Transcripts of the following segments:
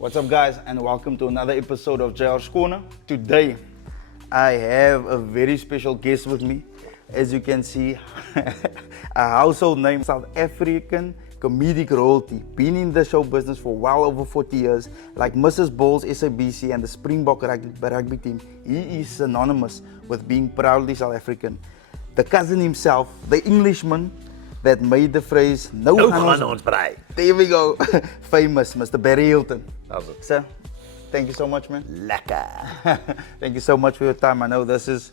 What's up, guys, and welcome to another episode of JR's Corner. Today, I have a very special guest with me. As you can see, a household name, South African comedic royalty, been in the show business for well over 40 years, like Mrs. Bowles, SABC, and the Springbok rugby team. He is synonymous with being proudly South African. The cousin himself, the Englishman that made the phrase "No gaan ons brei." There we go. Famous Mr. Barry Hilton. How's it? Sir, thank you so much, man. Lekker. Thank you so much for your time. I know this is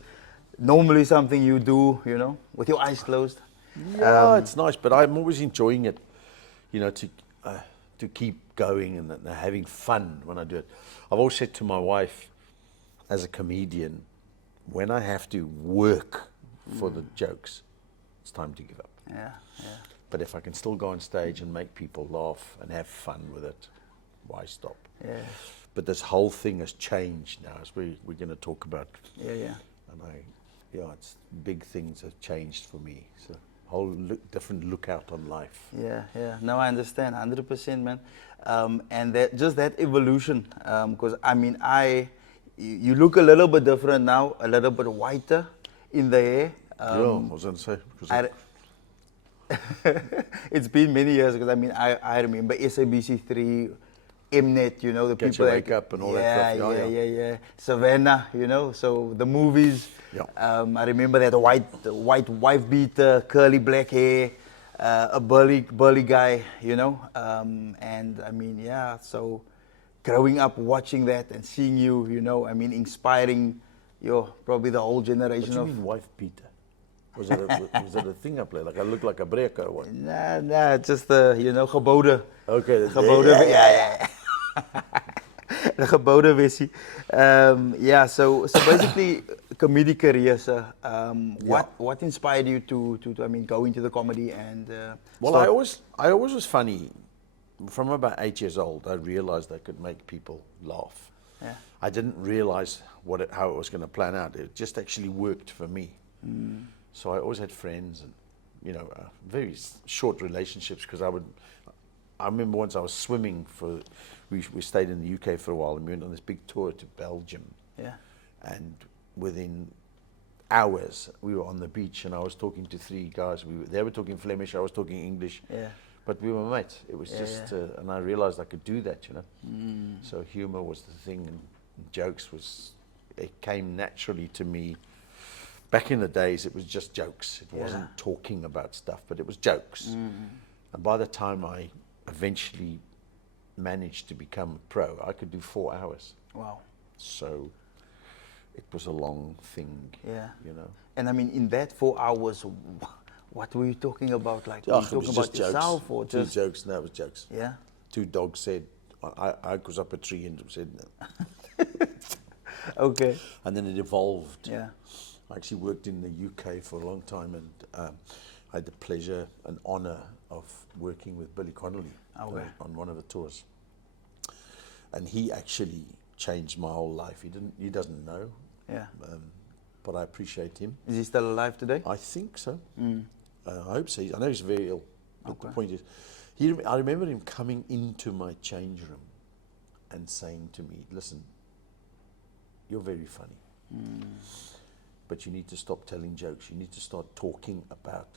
normally something you do, with your eyes closed. Yeah, it's nice, but I'm always enjoying it, to keep going and having fun when I do it. I've always said to my wife, as a comedian, when I have to work for the jokes, it's time to give up. Yeah. But if I can still go on stage and make people laugh and have fun with it, why stop? Yeah. But this whole thing has changed now, as we're going to talk about. Yeah. And it's big things have changed for me. So whole different lookout on life. Yeah. No, I understand, 100%, man. And that evolution, because you look a little bit different now, a little bit whiter in the hair. I was going to say, because it's been many years, because I remember SABC3, Mnet, the Get people Your Wake Up and all that stuff. Yeah. Savannah, so the movies. Yeah. I remember that white wife beater, curly black hair, a burly guy, so growing up watching that and seeing you, inspiring probably the whole generation. What do you mean wife beater? Was it a thing up there? Like I look like a breaker or what? Nah, just the, geboden. Okay. Geboden, yeah. The geboden visie. So basically, comedic career, sir. What inspired you to go into the comedy and Well, I always was funny. From about 8 years old, I realized I could make people laugh. Yeah. I didn't realize how it was going to plan out. It just actually worked for me. So I always had friends and, very short relationships, because I remember once I was swimming we stayed in the UK for a while, and we went on this big tour to Belgium. Yeah. And within hours, we were on the beach, and I was talking to three guys. They were talking Flemish, I was talking English. Yeah. But we were mates. It was and I realized I could do that, So humor was the thing, and jokes it came naturally to me. Back in the days, it was just jokes. It wasn't talking about stuff, but it was jokes. And by the time I eventually managed to become a pro, I could do 4 hours. Wow. So it was a long thing, Yeah. And And in that 4 hours, what were you talking about? Like, were you talking about yourself jokes. or Two just jokes? No, it was jokes. Yeah. 2 dogs said, I was up a tree and said, Okay. and then it evolved. Yeah. I actually worked in the UK for a long time, and I had the pleasure and honor of working with Billy Connolly on one of the tours. And he actually changed my whole life. He doesn't know. Yeah. But I appreciate him. Is he still alive today? I think so. I hope so. I know he's very ill. But the point is, I remember him coming into my change room and saying to me, "Listen, you're very funny. But you need to stop telling jokes. You need to start talking about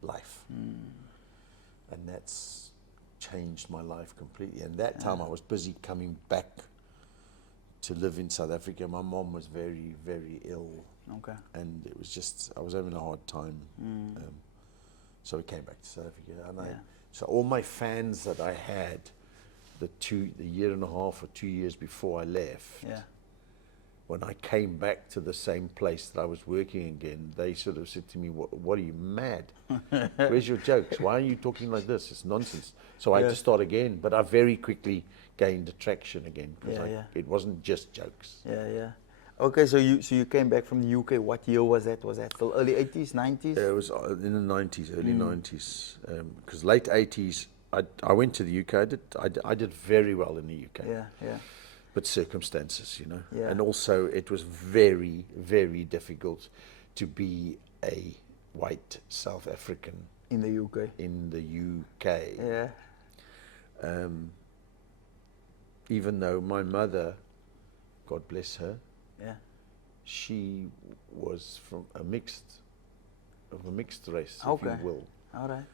life." And that's changed my life completely. And that time I was busy coming back to live in South Africa. My mom was very, very ill. Okay. And it was just, I was having a hard time. So we came back to South Africa. And so all my fans that I had the year and a half or 2 years before I left, when I came back to the same place that I was working again, they sort of said to me, what are you, mad? Where's your jokes? Why are you talking like this? It's nonsense. So I had to start again, but I very quickly gained traction again, because it wasn't just jokes. Yeah. Okay, so you came back from the UK. What year was that? Was that still early 80s, 90s? It was in the 90s, early 90s. Because late 80s, I went to the UK. I did very well in the UK. Yeah. But circumstances, Yeah. And also it was very, very difficult to be a white South African in the UK. In the UK. Yeah. even though my mother, God bless her, Yeah. she was from a mixed race, if Okay. you will. All right.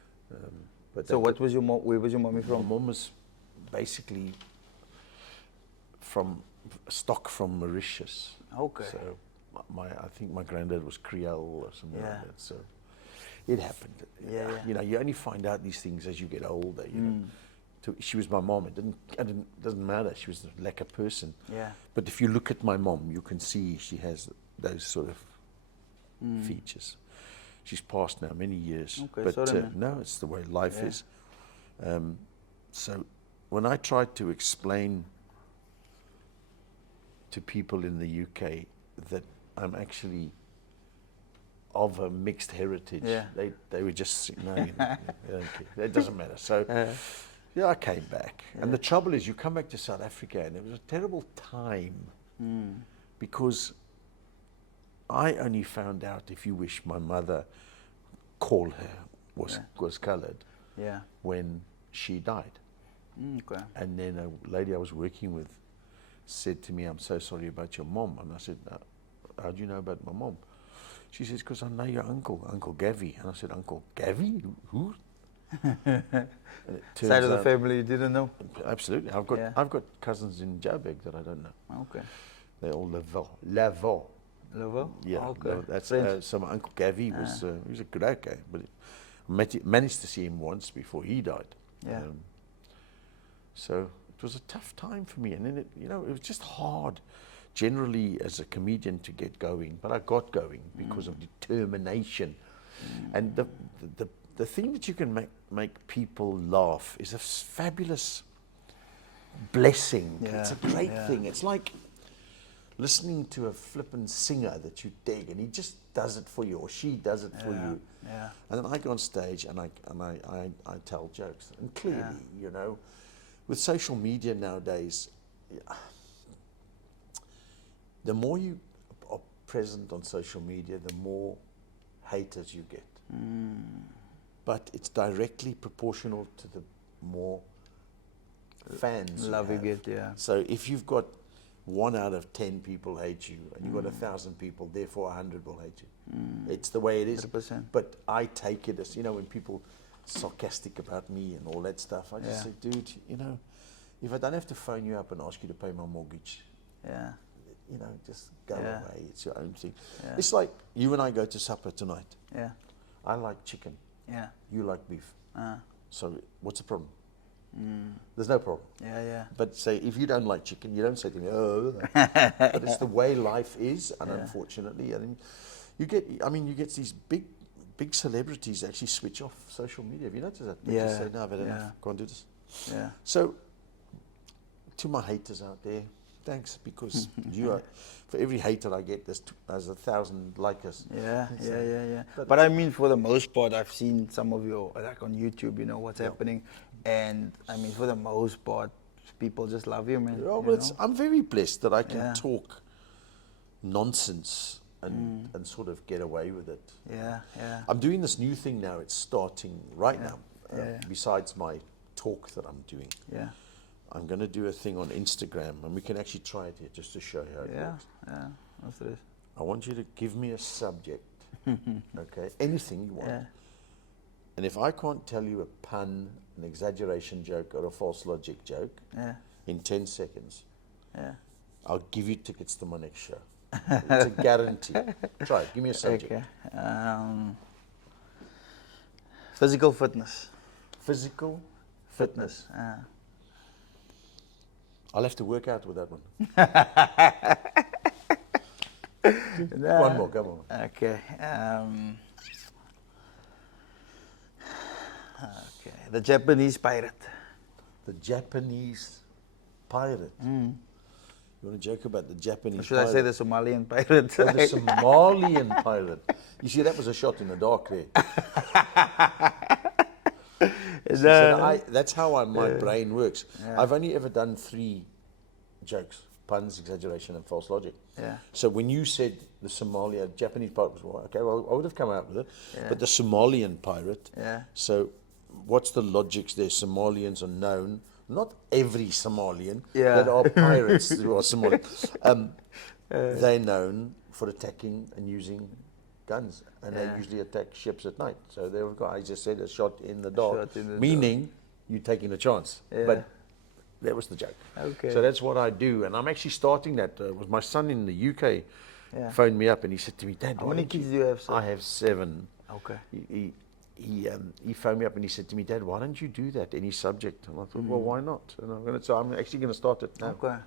But So what was your mom? Where was your mommy my from? mom was basically from stock from Mauritius. Okay. So I think my granddad was Creole or something Yeah. like that. So it happened. Yeah, yeah. You know, you only find out these things as you get older. You know, she was my mom. It doesn't matter. She was like a person. Yeah. But if you look at my mom, you can see she has those sort of features. She's passed now many years. Okay, but sorry, man. no, it's the way life Yeah. is. So when I tried to explain to people in the UK that I'm actually of a mixed heritage, Yeah. they were just, no, you know, they don't care. It doesn't matter. So yeah, I came back. And the trouble is, you come back to South Africa, and it was a terrible time because I only found out, if you wish, my mother, call her, was coloured Yeah. when she died. Okay. And then a lady I was working with said to me, "I'm so sorry about your mom." And I said, "How do you know about my mom?" She says, "Because I know your uncle, Uncle Gavi." And I said, "Uncle Gavi? Who?" And it turns Side of the out- family you didn't know? Absolutely. Yeah. I've got cousins in Joburg that I don't know. Okay. They're all Lavo. Level? Yeah, Okay. no, that's French. so my Uncle Gavi was he was a good guy, but I managed to see him once before he died. Yeah. So it was a tough time for me, and then it was just hard, generally as a comedian, to get going. But I got going because of determination, and the thing that you can make people laugh is a fabulous blessing. Yeah, It's a great yeah. thing. It's like listening to a flippin' singer that you dig, and he just does it for you, or she does it for you. Yeah. And then I go on stage and I tell jokes. And clearly, you know, with social media nowadays, the more you are present on social media, the more haters you get. But it's directly proportional to the more fans Love you have. get, yeah. So if you've got 1 out of 10 people hate you, and you've got 1,000 people, therefore 100 will hate you. It's the way it is. 100%. But I take it as, you know, when people sarcastic about me and all that stuff, I just say, dude, you know, if I don't have to phone you up and ask you to pay my mortgage, Yeah. you know, just go Yeah. away. It's your own thing. Yeah. It's like you and I go to supper tonight. Yeah. I like chicken. Yeah. You like beef. Uh, So what's the problem? There's no problem. yeah. But say, if you don't like chicken, you don't say to me, "Oh." But it's the way life is, and unfortunately, I mean, you get these big celebrities actually switch off social media. Have you noticed that? They just say, "No, I've had enough. Can't do this." Yeah. So, to my haters out there, thanks, because you are, for every hater I get, there's 1,000 likers. Yeah. But I mean, for the most part, I've seen some of your, like on YouTube, you know, what's happening. And I mean, for the most part, people just love you, man. Oh, you but know? I'm very blessed that I can Yeah. talk nonsense and sort of get away with it. Yeah. I'm doing this new thing now. It's starting right now. Yeah. Besides my talk that I'm doing, Yeah. I'm going to do a thing on Instagram, and we can actually try it here just to show you how it works. Yeah. That's it. I want you to give me a subject, okay? Anything you want. Yeah. And if I can't tell you a pun, an exaggeration joke, or a false logic joke Yeah. in 10 seconds, Yeah. I'll give you tickets to my next show. It's a guarantee. Try it. Give me a subject. Okay. Physical fitness. Physical fitness. I'll have to work out with that one. One more, come on. Okay. Okay. The Japanese pirate. The Japanese pirate. You want to joke about the Japanese Or should pirate? I say the Somalian pirate? Oh, the Somalian pirate. You see, that was a shot in the dark there. That's how my brain works. I've only ever done 3 jokes: puns, exaggeration, and false logic. Yeah. So when you said the Japanese pirate was, okay, well, I would have come out with it. But the Somalian pirate. Yeah. So what's the logics there? Somalians are known not every Somalian, Yeah. that are pirates who are Somali. They're known for attacking and using guns, and they usually attack ships at night. So they've got, I just said, a shot in the dark, Shot in the meaning you're taking a chance. Yeah. But that was the joke. Okay. So that's what I do, and I'm actually starting that. Was my son in the UK Yeah. phoned me up and he said to me, "Dad, How why many don't kids do you have, sir? I have 7. Okay. He phoned me up and he said to me, "Dad, why don't you do that? Any subject?" And I thought, well, why not? And I'm actually going to start it now. Okay.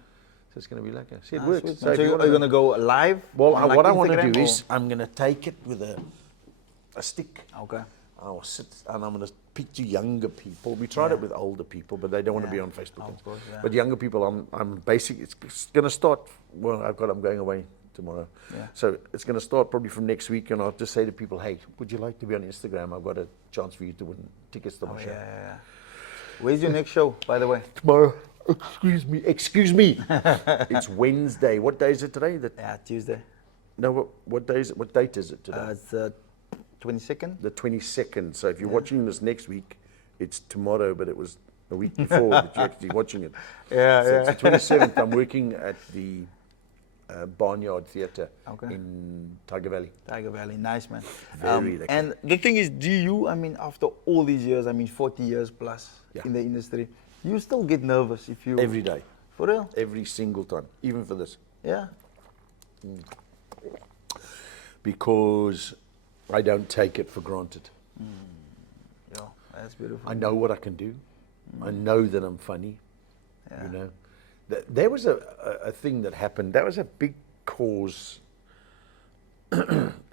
So it's going to be like that. See, it Ah, works. sweet, So man. if So you are wanna you going to go live? well, on, like, what I want to Instagram, do or- is I'm going to take it with a stick. Okay. I'll sit and I'm going to speak to younger people. We tried it with older people, but they don't want to be Yeah. on Facebook. Of course, yeah. But younger people, I'm basically, it's going to start. Well, I'm going away tomorrow, Yeah. so it's going to start probably from next week. And I'll just say to people, "Hey, would you like to be on Instagram? I've got a chance for you to win tickets to my Oh, show yeah. Where's your next show, by the way? tomorrow." Excuse me. It's Wednesday. What day is it today? Yeah, Tuesday. No, what day is it? What date is it today? It's 22nd. The 22nd. So if you're watching this next week, it's tomorrow, but it was a week before that you're actually watching it. Yeah, So it's the 27th. I'm working at the Barnyard Theatre Okay. in Tiger Valley. Tiger Valley, nice, man. Very lekker. And the thing is, do you, I mean, after all these years, I mean, 40 years plus Yeah. in the industry, you still get nervous if you... Every day. For real? Every single time. Even for this. Yeah. Because I don't take it for granted. Yeah, that's beautiful. I know what I can do. I know that I'm funny. Yeah. You know, there was a thing that happened. That was a big cause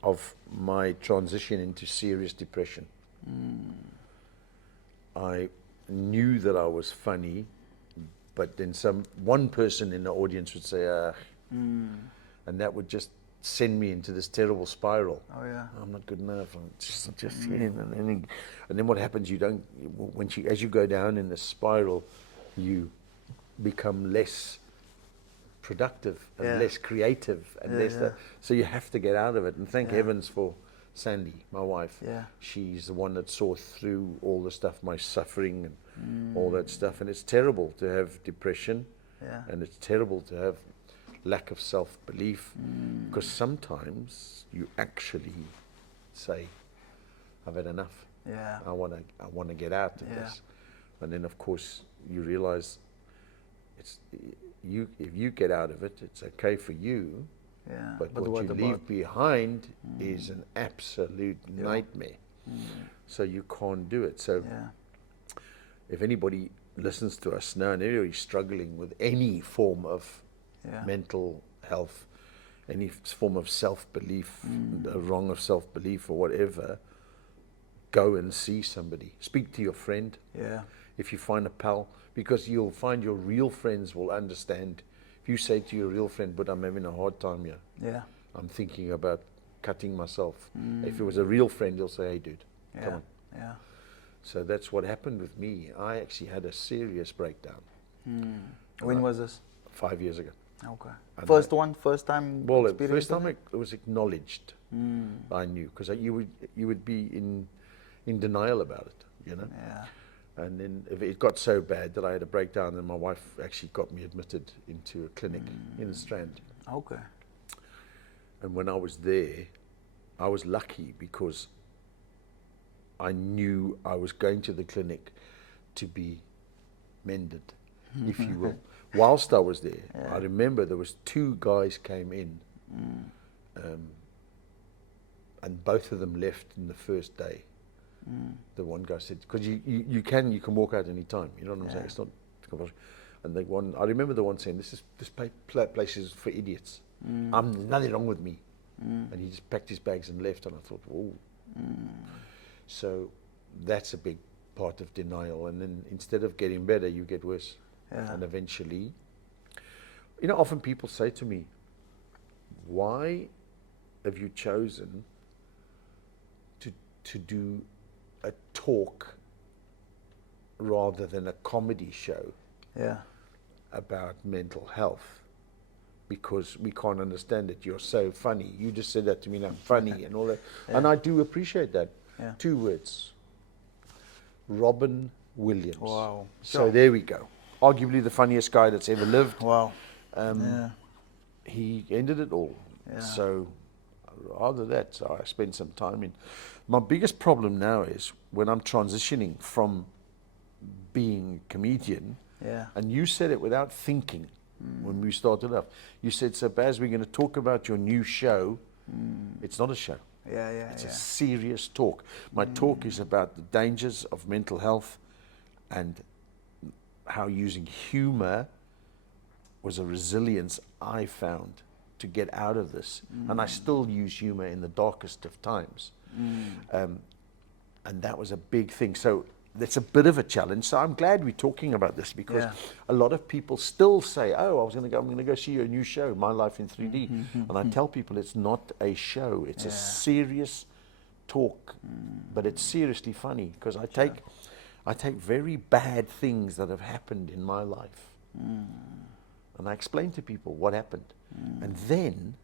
of my transition into serious depression. I knew that I was funny, but then one person in the audience would say, and that would just send me into this terrible spiral. Oh, yeah. I'm not good enough. I'm just and then what happens? As you go down in this spiral, you become less productive and Yeah. less creative and less. yeah. So you have to get out of it. And thank Yeah. heavens for Sandy, my wife. Yeah. She's the one that saw through all the stuff, my suffering and all that stuff. And it's terrible to have depression, Yeah. and it's terrible to have lack of self-belief, because sometimes you actually say, "I've had enough. Yeah. I want to get out of Yeah. this." And then, of course, you realize if you get out of it, it's okay for you. Yeah. But what you leave behind is an absolute nightmare. So you can't do it. So Yeah. if anybody listens to us now and they're really struggling with any form of Yeah. mental health, any form of self-belief, a wrong of self-belief or whatever, go and see somebody. Speak to your friend. Yeah. If you find a pal, because you'll find your real friends will understand. If you say to your real friend, "But I'm having a hard time here. Yeah. I'm thinking about cutting myself." If it was a real friend, he'll say, "Hey, dude, Yeah. come on." Yeah. So that's what happened with me. I actually had a serious breakdown When was this? 5 years ago. Okay. And First time. Well, the experiencing first time it was acknowledged. I knew, because you would be in denial about it, you know. Yeah. And then if it got so bad that I had a breakdown, then my wife actually got me admitted into a clinic in the Strand. Okay. And when I was there, I was lucky because I knew I was going to the clinic to be mended, if you will. Whilst I was there, I remember there was 2 guys came in, and both of them left in the first day. The one guy said, because you can walk out any time, you know what I'm saying? It's not compulsory. And I remember the one saying, this place is for idiots. There's nothing wrong with me. And he just packed his bags and left, and I thought, whoa. So that's a big part of denial. And then instead of getting better, you get worse. Yeah. And eventually, often people say to me, "Why have you chosen to do a talk rather than a comedy show Yeah. about mental health? Because we can't understand it. You're so funny." You just said that to me, and I'm funny and all that. And I do appreciate that. Yeah. 2 words. Robin Williams. Wow. So there we go. arguably the funniest guy that's ever lived. Wow. Um, He ended it all. Yeah. So rather that, so I spent some time in. My biggest problem now is when I'm transitioning from being a comedian, and you said it without thinking when we started up. You said, so Baz, we're going to talk about your new show. It's not a show. It's a serious talk. My talk is about the dangers of mental health and how using humor was a resilience I found to get out of this. And I still use humor in the darkest of times. And that was a big thing. So that's a bit of a challenge. So I'm glad we're talking about this because a lot of people still say, oh, I'm going to go see your new show, My Life in 3D. And I tell people it's not a show. It's a serious talk, but it's seriously funny because I take very bad things that have happened in my life. And I explain to people what happened. And then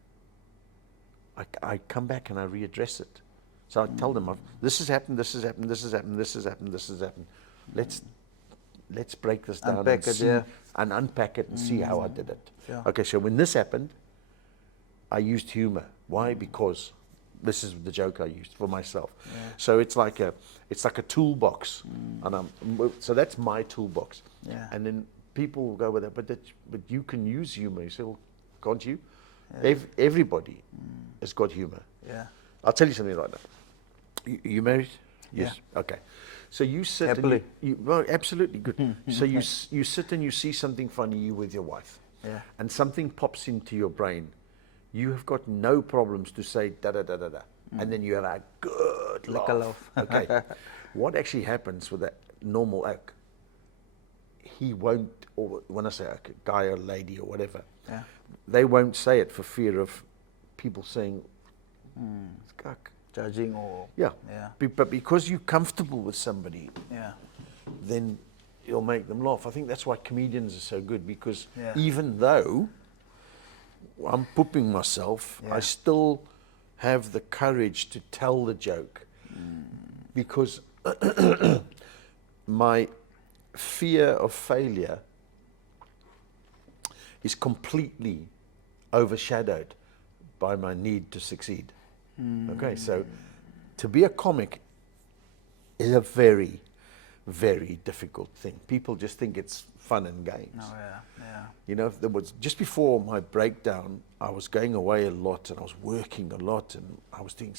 I come back and I readdress it. So I tell them, this has happened, this has happened, this has happened, this has happened, this has happened. Let's break this down and unpack it and see how I did it. Okay, so when this happened, I used humor. Why? Because this is the joke I used for myself. So it's like a toolbox, and so that's my toolbox. And then people will go with that, but you can use humor. You say, well, can't you? Everybody has got humor. I'll tell you something right now. You married? Yes. Okay. So you sit Happily. Well, absolutely good. So you sit and you see something funny, you with your wife, and something pops into your brain. You have got no problems to say da da da da da, and then you have a good laugh. Okay. What actually happens with that normal oak? He won't, or when I say a guy or lady or whatever, they won't say it for fear of people saying, "Skak." Judging or But because you're comfortable with somebody, then you'll make them laugh. I think that's why comedians are so good because even though I'm pooping myself, I still have the courage to tell the joke because my fear of failure is completely overshadowed by my need to succeed. Okay, so to be a comic is a very, very difficult thing. People just think it's fun and games. You know, there was just before my breakdown, I was going away a lot and I was working a lot and I was doing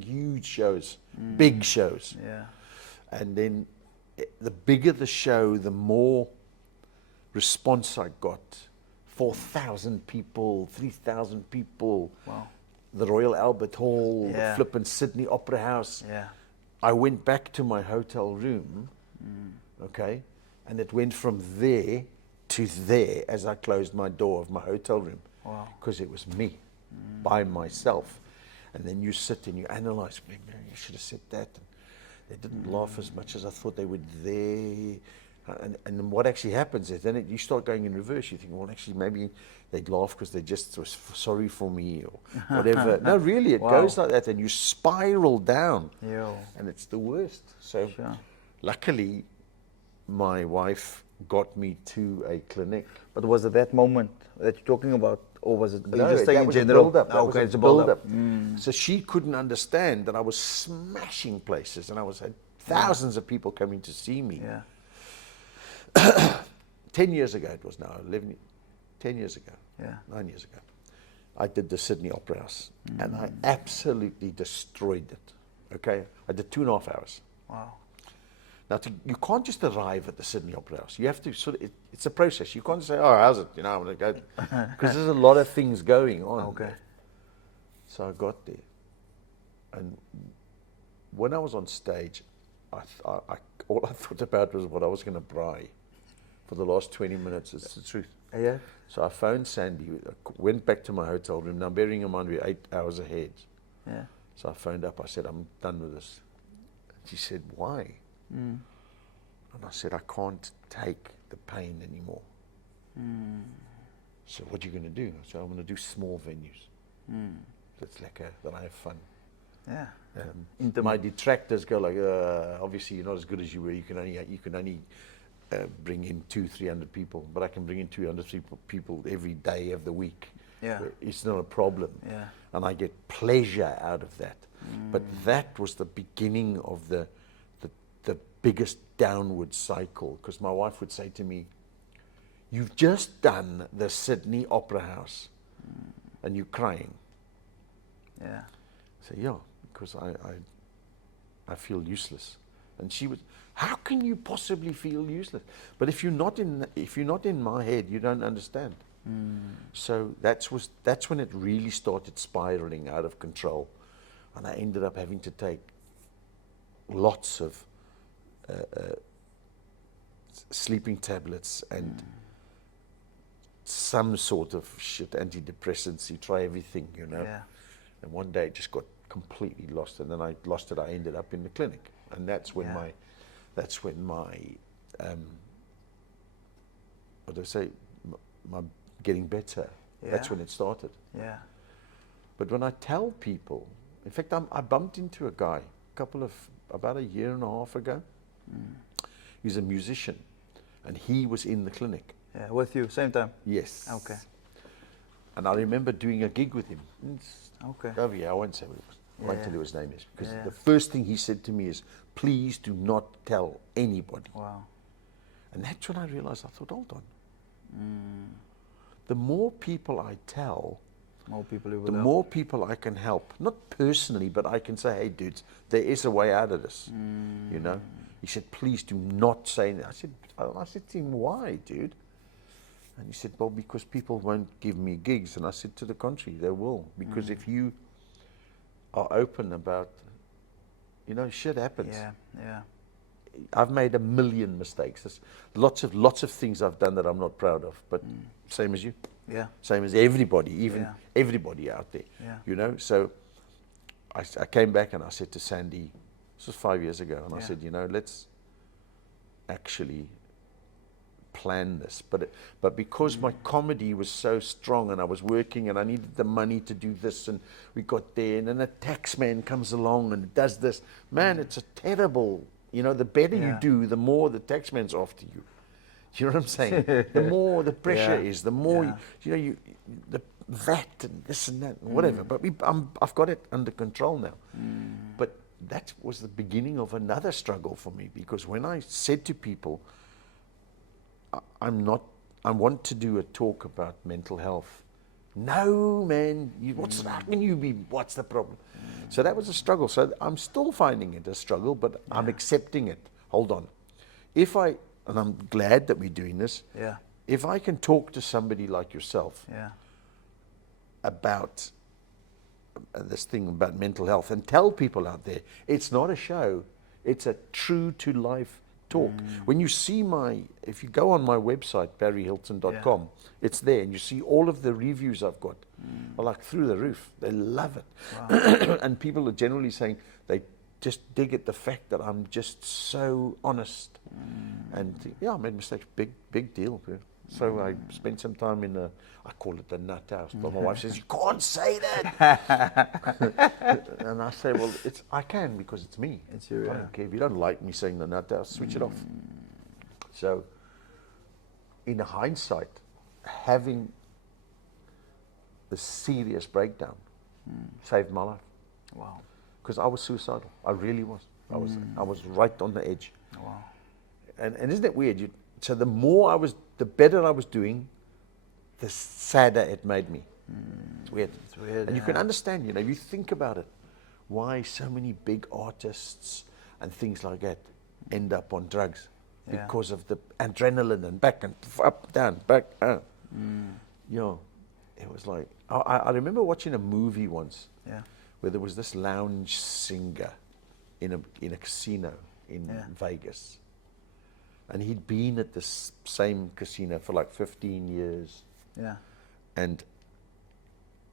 huge shows, big shows. And then the bigger the show, the more response I got. 4,000 people, 3,000 people. Wow. The Royal Albert Hall, the flippin' Sydney Opera House. I went back to my hotel room, okay, and it went from there to there as I closed my door of my hotel room. Wow. Because it was me, by myself. And then you sit and you analyze, man, you should have said that. And they didn't laugh as much as I thought they would there. And what actually happens is then you start going in reverse. You think, well, actually, maybe they'd laugh because they just were sorry for me or whatever. No, really, it goes like that, and you spiral down, and it's the worst. So, luckily, my wife got me to a clinic. But was it that moment that you're talking about, or was it No, just that in was general? a build-up. That Okay, was it's a a build build-up. up. So she couldn't understand that I was smashing places, and I had thousands of people coming to see me. 10 years ago it was now, 10 years ago, 9 years ago, I did the Sydney Opera House and I absolutely destroyed it, okay? I did 2.5 hours. Wow. Now, you can't just arrive at the Sydney Opera House. You have to it's a process. You can't say, oh, how's it? You know, I'm going to go. Because there's a lot of things going on. Okay. So I got there. And when I was on stage, all I thought about was what I was going to braai for the last 20 minutes. It's the truth. So I phoned Sandy, went back to my hotel room. Now, bearing in mind, we're 8 hours ahead. So I phoned up. I said, I'm done with this. She said, why? And I said, I can't take the pain anymore. So what are you going to do? I said, I'm going to do small venues. That's lekker, that I have fun. My detractors go like, obviously you're not as good as you were. You can only bring in 200-300 people, but I can bring in 200-300 people every day of the week. Yeah. It's not a problem. Yeah. And I get pleasure out of that. But that was the beginning of the biggest downward cycle, because my wife would say to me, "You've just done the Sydney Opera House and you're crying." Yeah. I say, "Yeah, because I feel useless." And she would, "How can you possibly feel useless?" But if you're not in my head, you don't understand. So that's when it really started spiraling out of control, and I ended up having to take lots of sleeping tablets and some sort of shit antidepressants. You try everything, you know. Yeah. And one day it just got completely lost, and then I lost it. I ended up in the clinic, and that's when my what do I say, my getting better. That's when it started. Yeah. But when I tell people, in fact, I bumped into a guy about a year and a half ago. He's a musician, and he was in the clinic. Yeah. With you, same time. Yes. Okay. And I remember doing a gig with him. Okay. Oh yeah, I won't say what it was. I won't Yeah. tell you what his name is, because Yeah. the first thing he said to me is, "Please do not tell anybody." Wow. And that's when I realized, I thought, hold on. The more people I tell, More people who will the help. more people I can help. Not personally, but I can say, "Hey dudes, there is a way out of this." You know? He said, "Please do not say that." I said to him, "Why, dude?" And he said, "Well, because people won't give me gigs." And I said, "To the contrary, they will. Because if you are open about, you know, shit happens. Yeah. Yeah. I've made a million mistakes. There's lots of things I've done that I'm not proud of, but same as you. Yeah. Same as everybody, even Yeah. everybody out there. Yeah. You know, so I came back and I said to Sandy, this was 5 years ago, and I Yeah. said, you know, let's actually plan this. But because my comedy was so strong and I was working and I needed the money to do this, and we got there, and then a tax man comes along and does this. Man, it's a terrible, you know, the better you Yeah. do, the more the tax man's after you. You know what I'm saying? The more the pressure Yeah. is, the more, Yeah. the VAT and this and that and whatever. But I've got it under control now. But that was the beginning of another struggle for me, because when I said to people, I want to do a talk about mental health. No, man, how can you be, what's the problem? So that was a struggle. So I'm still finding it a struggle, but I'm accepting it. Hold on. And I'm glad that we're doing this. Yeah. If I can talk to somebody like yourself Yeah. about this thing about mental health and tell people out there, it's not a show, it's a true to life talk. When you see if you go on my website, barryhilton.com, it's there, and you see all of the reviews I've got are like through the roof. They love it. Wow. And people are generally saying they just dig at the fact that I'm just so honest. And yeah, I made mistakes, big deal. Yeah. So I spent some time I call it the nut house, but my wife says, "You can't say that." And I say, well, I can, because it's me. It's you, I don't care. If you don't like me saying the nut house, switch it off. So in hindsight, having the serious breakdown saved my life. Wow. Because I was suicidal. I really was. I was right on the edge. Wow. And isn't it weird? So the better I was doing, the sadder it made me. It's weird. It's weird. And you can understand, you know, if you think about it, why so many big artists and things like that end up on drugs. Yeah. Because of the adrenaline and back and up, down, back, out. You know, it was like, I remember watching a movie once. Yeah. Where there was this lounge singer in a casino in Vegas. And he'd been at this same casino for like 15 years. Yeah. And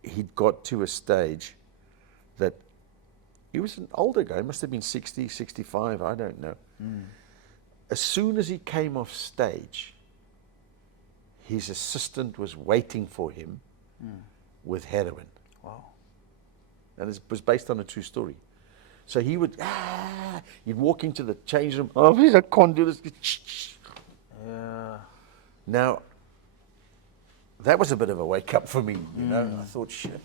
he'd got to a stage that he was an older guy, must have been 60, 65, I don't know. As soon as he came off stage, his assistant was waiting for him with heroin. Wow. And it was based on a true story. So he would, he'd walk into the change room. Oh, please, I can't do this. Yeah. Now, that was a bit of a wake up for me, you know. I thought, shit,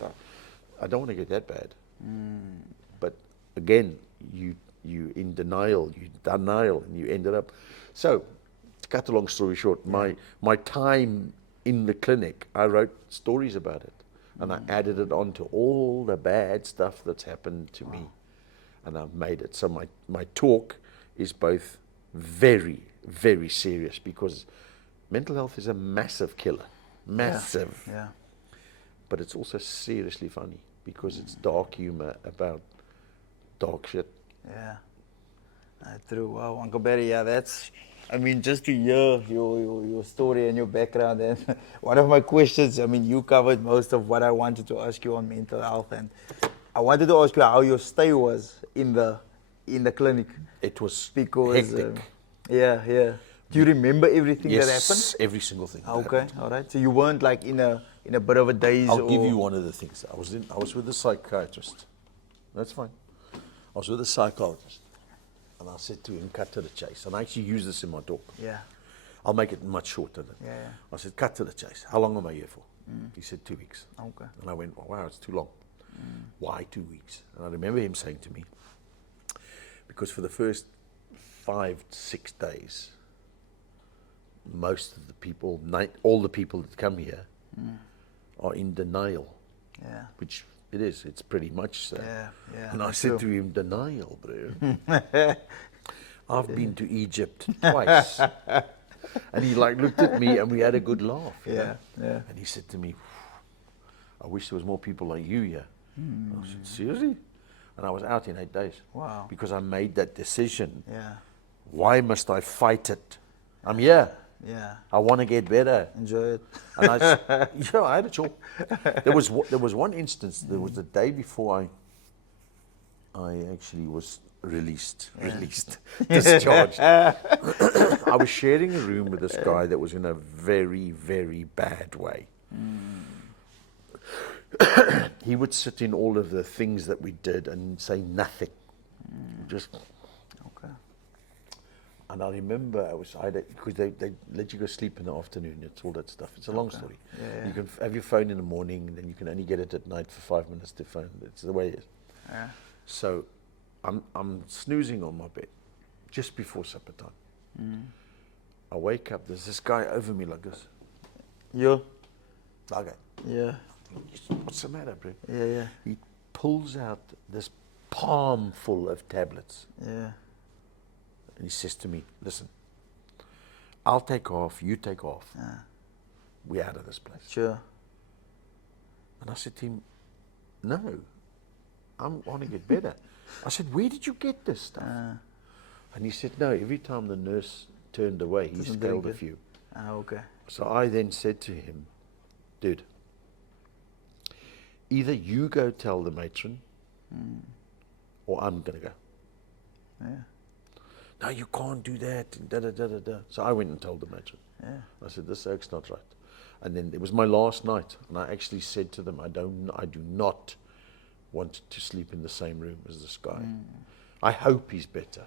I don't want to get that bad. But again, you in denial, and you ended up. So, to cut a long story short, my time in the clinic, I wrote stories about it, and I added it on to all the bad stuff that's happened to me, and I've made it. So my talk is both very, very serious, because mental health is a massive killer. Massive. Yeah. But it's also seriously funny, because it's dark humor about dark shit. Yeah. True. Wow, Uncle Barry, yeah, that's, I mean, just to hear your story and your background, and one of my questions, I mean, you covered most of what I wanted to ask you on mental health, and I wanted to ask you how your stay was in the clinic. It was Because, hectic. yeah. Do you remember everything that happened? Yes, every single thing. that Okay, happened. all right. So you weren't like in a bit of a daze. I'll or... give you one of the things. I was with a psychiatrist. That's fine. I was with a psychologist, and I said to him, cut to the chase. And I actually use this in my talk. Yeah. I'll make it much shorter than. Yeah. I said, cut to the chase. How long am I here for? He said 2 weeks. Okay. And I went, oh, wow, it's too long. Why 2 weeks? And I remember him saying to me, because for the first 5 to 6 days, most of the people, all the people that come here are in denial. Yeah. Which it is, it's pretty much so. Yeah. And I said true. to him, denial, bro. I've been to Egypt twice. And he like looked at me and we had a good laugh. you know? Yeah. And he said to me, I wish there was more people like you here. I said, seriously? And I was out in 8 days. Wow. Because I made that decision. Yeah. Why must I fight it? I'm here. Yeah. I want to get better. Enjoy it. And I had a choice. There was one instance. There was the day before I actually was discharged. I was sharing a room with this guy that was in a very, very bad way. He would sit in all of the things that we did and say nothing. Just. Okay. And I remember because they let you go sleep in the afternoon. It's all that stuff. It's a long story. Yeah. You can have your phone in the morning, and then you can only get it at night for 5 minutes to phone. It's the way it is. Yeah. So I'm snoozing on my bed just before supper time. I wake up. There's this guy over me like this. You? Like that. Yeah. What's the matter, bro? Yeah. He pulls out this palm full of tablets. Yeah. And he says to me, listen, I'll take off, you take off. We're out of this place. Sure. And I said to him, no, I want to get better. I said, where did you get this stuff? And he said, no, every time the nurse turned away, he scaled a few. Okay. So I then said to him, dude, either you go tell the matron, or I'm going to go. Yeah. No, you can't do that. And da, da, da, da, da. So I went and told the matron. Yeah. I said, this oak's not right. And then it was my last night, and I actually said to them, I do not want to sleep in the same room as this guy. I hope he's better.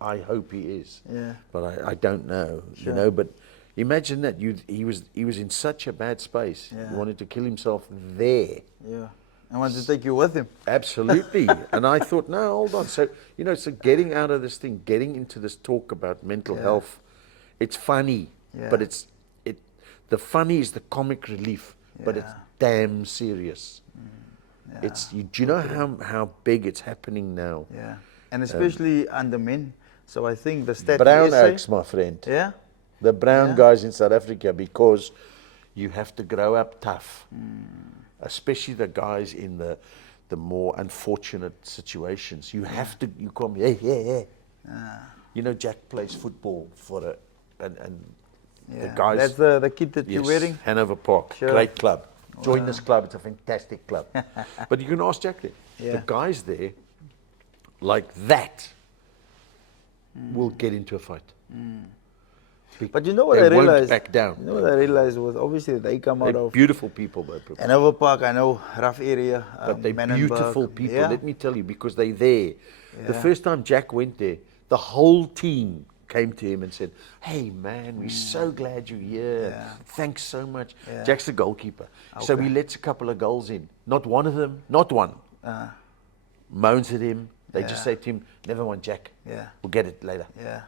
I hope he is. Yeah. But I don't know, Sure. you know. But imagine that he was in such a bad space. Yeah. He wanted to kill himself there. Yeah. I wanted to take you with him. Absolutely. And I thought, no, hold on. So, so getting out of this thing, getting into this talk about mental health, it's funny, but the funny is the comic relief, but it's damn serious. Yeah. Do you know how big it's happening now? Yeah. And especially under men. So I think the stat Brown essay- oaks, my friend. Yeah. The brown guys in South Africa, because you have to grow up tough. Especially the guys in the more unfortunate situations. You have to, you come, yeah. Jack plays football and the guys. That's the kid that you're wearing? Hanover Park, Sure. great club. Join this club, it's a fantastic club. But you can ask Jack there. Yeah. The guys there, like that, will get into a fight. But you know what They I won't realized? back down. You know what I realized was obviously they come out They're of beautiful people, though. Hanover Park, I know, rough area. But they're Menenberg. beautiful people, Yeah. let me tell you, because they're there. The Yeah. first time Jack went there, the whole team came to him and said, "Hey man, we're so glad you're here. Yeah. Thanks so much." Yeah. Jack's the goalkeeper, so Okay. he lets a couple of goals in. Not one of them, not one, moans at him. They just Yeah. say to him, "Never mind, Jack. Yeah. We'll get it later." Yeah.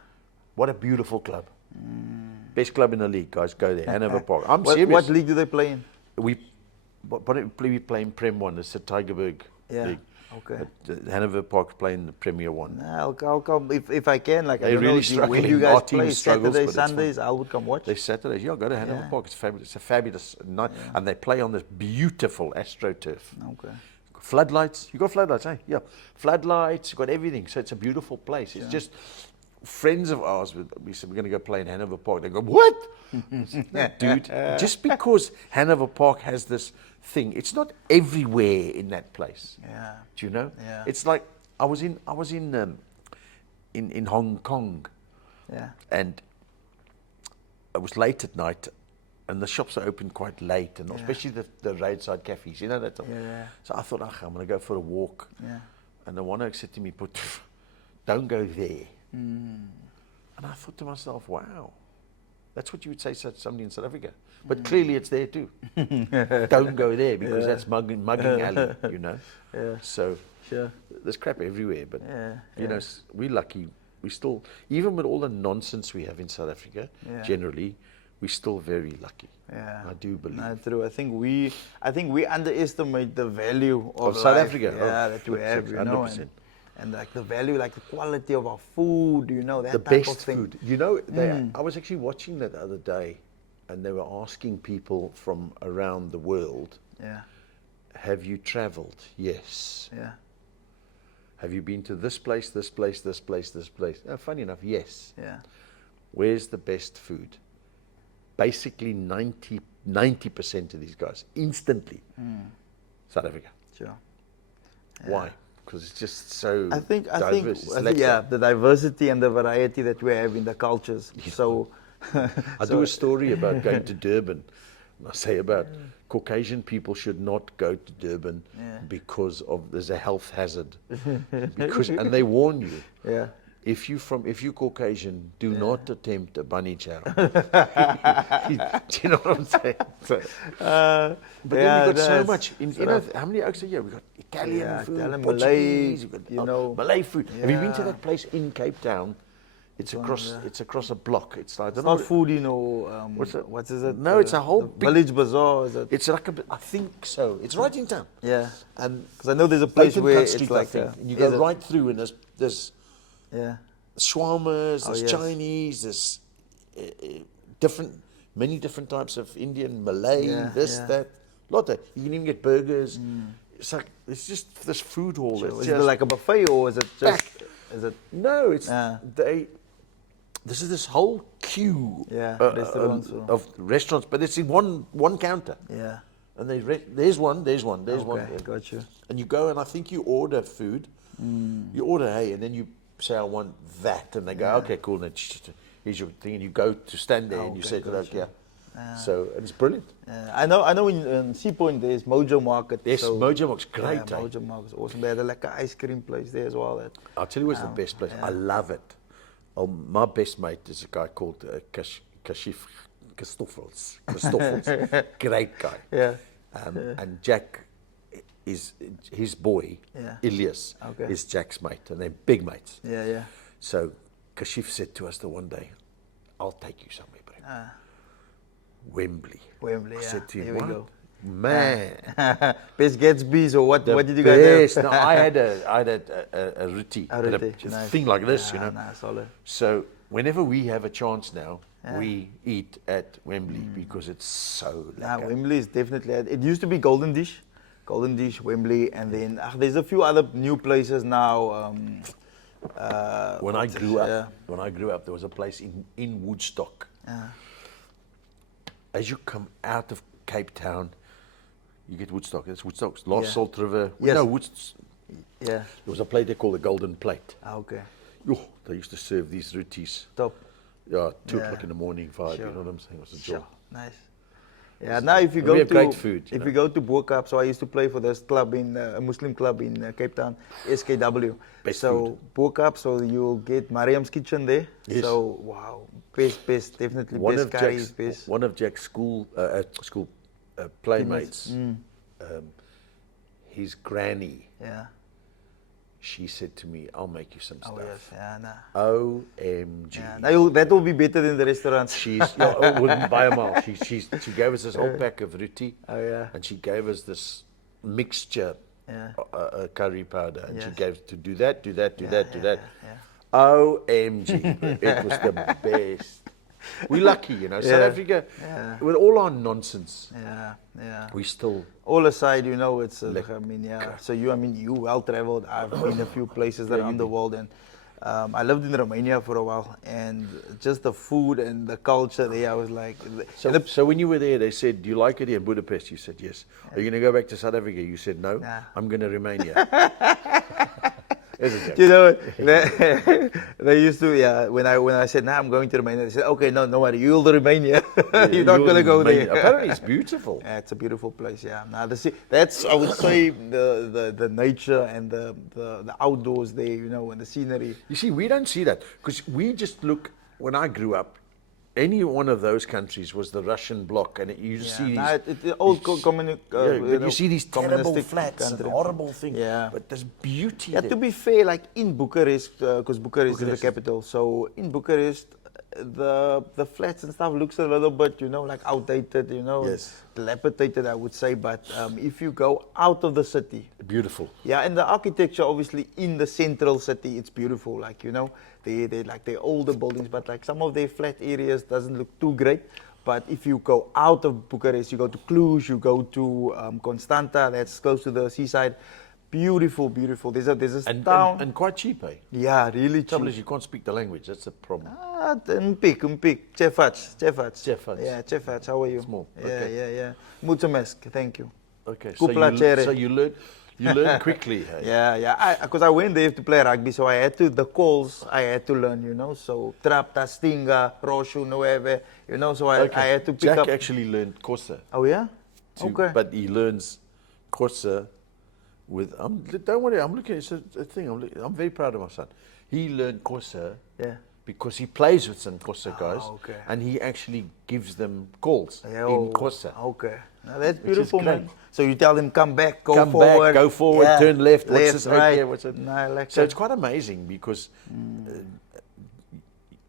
What a beautiful club. Best club in the league, guys. Go there, Hanover Park. I'm What, serious. what league do they play in? We play in Prem 1. It's the Tigerberg Yeah. League. Okay. But Hanover Park playing the Premier 1. Nah, I'll come if I can. Like, I They're don't know, really when struggling. you Our guys team play struggles, Saturdays, but it's fun. Sundays, I would come watch. They Saturdays, yeah, go to Hanover Yeah. Park. It's fabulous. It's a fabulous night, and they play on this beautiful AstroTurf. Okay. Floodlights. You got floodlights, eh? Yeah. Floodlights. You got everything. So it's a beautiful place. It's just friends of ours. We said we're going to go play in Hanover Park. They go, "What?" I said, "No, dude, just because Hanover Park has this thing, it's not everywhere in that place. Yeah. Do you know? Yeah. It's like I was in Hong Kong, Yeah. and it was late at night, and the shops are open quite late, and especially the roadside cafes. You know that. Yeah. So I thought, I'm going to go for a walk. Yeah. And the one oak said to me, "But don't go there." And I thought to myself, wow, that's what you would say to somebody in South Africa. But clearly it's there too. Don't go there because that's mugging alley, you know. Yeah. So Sure. there's crap everywhere. But, Yeah, you know, we're lucky. We still, even with all the nonsense we have in South Africa, generally, we're still very lucky. Yeah. I do believe. No, true. I think we underestimate the value of South life, Africa. Yeah, that we have, you know, 100%. and like the value, like the quality of our food, you know, that The type of best thing. food. You know, I was actually watching that the other day, and they were asking people from around the world, Yeah. have you traveled? Yes. Yeah. Have you been to this place, this place, this place, this place? Oh, funny enough, yes. Yeah. Where's the best food? Basically 90% of these guys, instantly, South Africa. Sure. Why? Because it's just so I think, diverse. It's yeah, lekker. the diversity and the variety that we have in the cultures. So, I do a story about going to Durban. And I say about Caucasian people should not go to Durban because there's a health hazard. And they warn you. yeah. If you're Caucasian, do not attempt a bunny chow. Do you know what I'm saying? So, but then we got so much. You know, how many oaks a year? We got Italian food, Italian, Portuguese, Malay, we got Malay food. Have you been to that place in Cape Town? It's across a block. It's like, I don't know Not what food, you know. What's that? What is it? No, it's a whole big, village bazaar. Is it? it's like I think so. It's right in town. Yeah. And Because I know there's a place Hilton where Street, it's like I think. And you go right through, and there's Yeah. shawarmas, there's yes. Chinese, there's many different types of Indian, Malay, that, lot of. You can even get burgers. It's like it's just this food hall. Sure. That's Is just it like a buffet or is it just? Is it? no, it's This is this whole queue restaurants of restaurants, but it's in one counter. Yeah. And there's one. Okay, got you. And you go, and I think you order food. You order, hey, and then you say, I want that. And they go, okay, cool. And here's your thing. And you go to stand there and you say, okay. So and it's brilliant. I know in Sea Point there's Mojo Market. Yes, so, Mojo Market's great. Yeah, Mojo Market's awesome. They had a lekker ice cream place there as well. I'll tell you what's the best place. I love it. Oh, my best mate is a guy called Kashif Christoffels. Great guy. Yeah. And Jack is his boy, Ilias, Okay. is Jack's mate, and they're big mates. Yeah, yeah. So Kashif said to us the one day, I'll take you somewhere, bro. Wembley. Wembley, I yeah. said to him, Here we what? go. Man. Best Gatsby's or what? What did you Yes. guys have? No, I had a ruti, A ruti, a nice. thing like this, you know. Nice, solid. So whenever we have a chance now, we eat at Wembley because it's so Yeah, lekker. Wembley is definitely. It used to be Golden Dish, Wembley, and then there's a few other new places now. When I grew up, there was a place in Woodstock. As you come out of Cape Town, you get Woodstock. It's Woodstock's Lost Salt River. Yes. No, Yeah. there was a plate they called the Golden Plate. Okay. Oh, they used to serve these rotis. Top. Yeah, 2 Yeah. o'clock in the morning, 5. Sure. You know what I'm saying? It was a Sure. job. Nice. Yeah, now if you We go have to great food, you if know. you go to Boerkaap, so I used to play for this club in a Muslim club in Cape Town, SKW. Best so Boerkaap, so you'll get Mariam's Kitchen there. Yes. So wow, best, definitely best curries, best. One of Jack's school playmates, his granny, Yeah. she said to me, "I'll make you some Oh stuff." yes, yeah, nah. OMG. Yeah, that will be better than the restaurants. Wouldn't buy a mile. She gave us this whole pack of roti, Oh yeah. and she gave us this mixture, Yeah. curry powder, and she Yes. gave to do that, do that, do Yeah, that, do yeah, that. yeah, OMG, it was the best. We're lucky, you know. South Yeah. Africa, Yeah. with all our nonsense, Yeah. we still. All aside, you know, it's Lekker. I mean, yeah. So you well traveled. I've been a few places around the world, and I lived in Romania for a while, and just the food and the culture there, I was like, So when you were there, they said, "Do you like it here in Budapest?" You said, "Yes." Are you going to go back to South Africa? You said, "No, Nah. I'm going to remain here." There's a joke. you know, they used to, yeah. When I said, "Nah, I'm going to Romania," they said, "Okay, no worry, you'll remain here. You're not You'll gonna go remain- there." Apparently, it's beautiful. Yeah, it's a beautiful place. Yeah, now that's I would say the nature and the outdoors there, you know, and the scenery. You see, we don't see that because we just look. When I grew up, any one of those countries was the Russian bloc, and you see these. Nah, the old but you see these terrible communistic flats and country. horrible things. Yeah. But there's beauty Yeah, there. to be fair, like in Bucharest, because Bucharest is the capital, so in Bucharest, the flats and stuff looks a little bit, you know, like outdated, you know, Yes. dilapidated, I would say. But if you go out of the city, Beautiful. yeah, and the architecture, obviously, in the central city, it's beautiful. Like, you know, they like the older buildings, but like some of their flat areas doesn't look too great. But if you go out of Bucharest, you go to Cluj, you go to Constanta, that's close to the seaside. Beautiful. There's a town. And quite cheap, eh? Yeah, really cheap. Trouble is you can't speak the language. That's the problem. Împic. Ce faci? faci? Yeah, ce faci? How are you? Small, Yeah, okay. yeah. Mulțumesc. Thank you. Okay, Cu plăcere. so you learn quickly, hey? Yeah. Because I went there to play rugby, so I had to learn, you know. So trapta, stinga, roșu, nueve, you know. So I had to pick Jack up. actually learned Xhosa. Oh yeah. too, Okay. but he learns Xhosa with. Don't worry, I'm looking. It's a thing. I'm very proud of my son. He learned Xhosa. Yeah. Because he plays with some Xhosa guys, okay. and he actually gives them calls Yeah, in Xhosa. Okay. Now that's Which is beautiful, great. man. So you tell them, come back, go Come forward. back, go forward, yeah. turn left. What's this right. right here? What's it? No, I like So that. it's quite amazing because